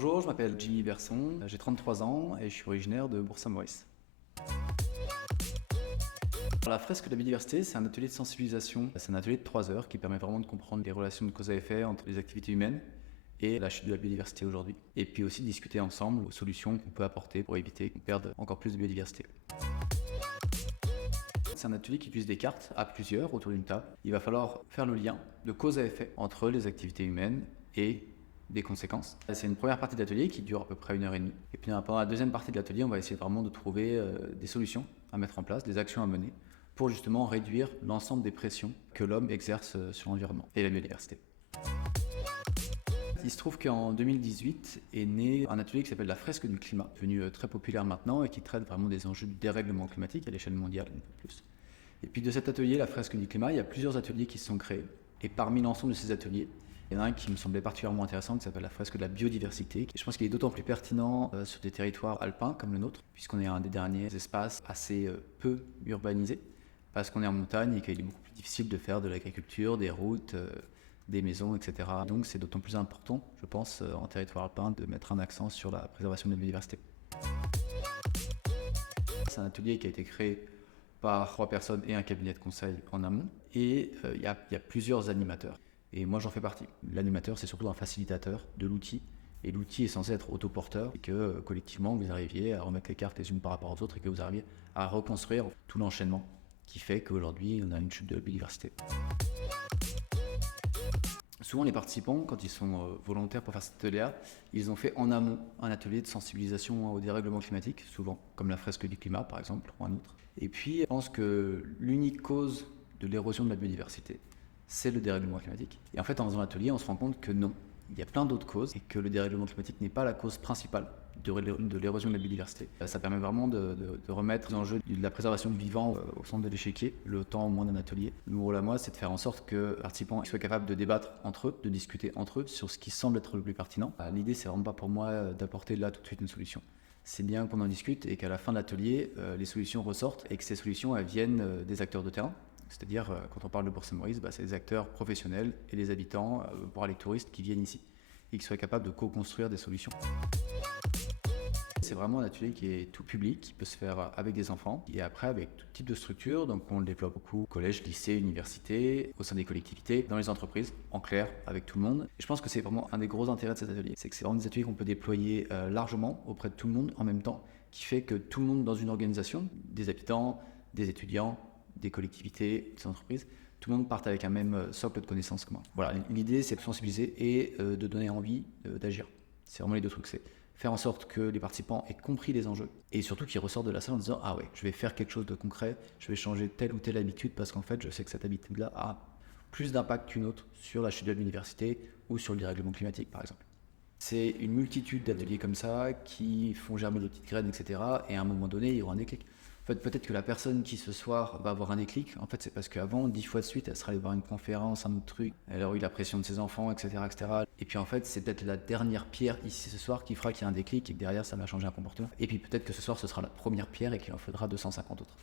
Bonjour, je m'appelle Jimmy Berson, j'ai 33 ans et je suis originaire de Bourg-Saint-Maurice. La fresque de la biodiversité, c'est un atelier de sensibilisation. C'est un atelier de 3 heures qui permet vraiment de comprendre les relations de cause à effet entre les activités humaines et la chute de la biodiversité aujourd'hui. Et puis aussi de discuter ensemble aux solutions qu'on peut apporter pour éviter qu'on perde encore plus de biodiversité. C'est un atelier qui utilise des cartes à plusieurs autour d'une table. Il va falloir faire le lien de cause à effet entre les activités humaines et des conséquences. C'est une première partie de l'atelier qui dure à peu près 1h30. Et puis pendant la deuxième partie de l'atelier, on va essayer vraiment de trouver des solutions à mettre en place, des actions à mener pour justement réduire l'ensemble des pressions que l'homme exerce sur l'environnement et la biodiversité. Il se trouve qu'en 2018 est né un atelier qui s'appelle la fresque du climat, devenu très populaire maintenant et qui traite vraiment des enjeux du dérèglement climatique à l'échelle mondiale un peu plus. Et puis de cet atelier, la fresque du climat, il y a plusieurs ateliers qui se sont créés. Et parmi l'ensemble de ces ateliers, il y en a un qui me semblait particulièrement intéressant qui s'appelle la fresque de la biodiversité. Et je pense qu'il est d'autant plus pertinent sur des territoires alpins comme le nôtre, puisqu'on est un des derniers espaces assez peu urbanisés, parce qu'on est en montagne et qu'il est beaucoup plus difficile de faire de l'agriculture, des routes, des maisons, etc. Donc c'est d'autant plus important, je pense, en territoire alpin, de mettre un accent sur la préservation de la biodiversité. C'est un atelier qui a été créé par 3 personnes et un cabinet de conseil en amont. Et il y a plusieurs animateurs. Et moi, j'en fais partie. L'animateur, c'est surtout un facilitateur de l'outil. Et l'outil est censé être autoporteur et que collectivement, vous arriviez à remettre les cartes les unes par rapport aux autres et que vous arriviez à reconstruire tout l'enchaînement qui fait qu'aujourd'hui, on a une chute de la biodiversité. Souvent, les participants, quand ils sont volontaires pour faire cet atelier-là, ils ont fait en amont un atelier de sensibilisation au dérèglement climatique, souvent, comme la fresque du climat, par exemple, ou un autre. Et puis, je pense que l'unique cause de l'érosion de la biodiversité, c'est le dérèglement climatique. Et en fait, en faisant l'atelier, on se rend compte que non, il y a plein d'autres causes et que le dérèglement climatique n'est pas la cause principale de l'érosion de la biodiversité. Ça permet vraiment de remettre en jeu de la préservation du vivant au centre de l'échiquier, le temps au moins d'un atelier. Mon rôle à moi, c'est de faire en sorte que les participants soient capables de débattre entre eux, de discuter entre eux sur ce qui semble être le plus pertinent. L'idée, c'est vraiment pas pour moi d'apporter là tout de suite une solution. C'est bien qu'on en discute et qu'à la fin de l'atelier, les solutions ressortent et que ces solutions elles viennent des acteurs de terrain. C'est-à-dire, quand on parle de Bourg-Saint-Maurice, c'est les acteurs professionnels et les habitants, voire les touristes qui viennent ici et qui soient capables de co-construire des solutions. C'est vraiment un atelier qui est tout public, qui peut se faire avec des enfants et après avec tout type de structure. Donc on le déploie beaucoup collège, lycée, université, au sein des collectivités, dans les entreprises, en clair, avec tout le monde. Et je pense que c'est vraiment un des gros intérêts de cet atelier. C'est que c'est vraiment des ateliers qu'on peut déployer largement auprès de tout le monde en même temps, qui fait que tout le monde dans une organisation, des habitants, des étudiants, des collectivités, des entreprises, tout le monde part avec un même socle de connaissances commun. Voilà, l'idée c'est de sensibiliser et de donner envie d'agir. C'est vraiment les deux trucs, c'est faire en sorte que les participants aient compris les enjeux et surtout qu'ils ressortent de la salle en disant « Ah ouais, je vais faire quelque chose de concret, je vais changer telle ou telle habitude parce qu'en fait je sais que cette habitude-là a plus d'impact qu'une autre sur la chute de l'université ou sur le dérèglement climatique par exemple ». C'est une multitude d'ateliers comme ça qui font germer des petites graines, etc. Et à un moment donné, il y aura un déclic. En fait, peut-être que la personne qui ce soir va avoir un déclic, en fait, c'est parce qu'avant, 10 fois de suite, elle sera allée voir une conférence, un autre truc, elle aura eu la pression de ses enfants, etc., etc. Et puis en fait, c'est peut-être la dernière pierre ici ce soir qui fera qu'il y a un déclic et que derrière, ça va changer un comportement. Et puis peut-être que ce soir, ce sera la première pierre et qu'il en faudra 250 autres.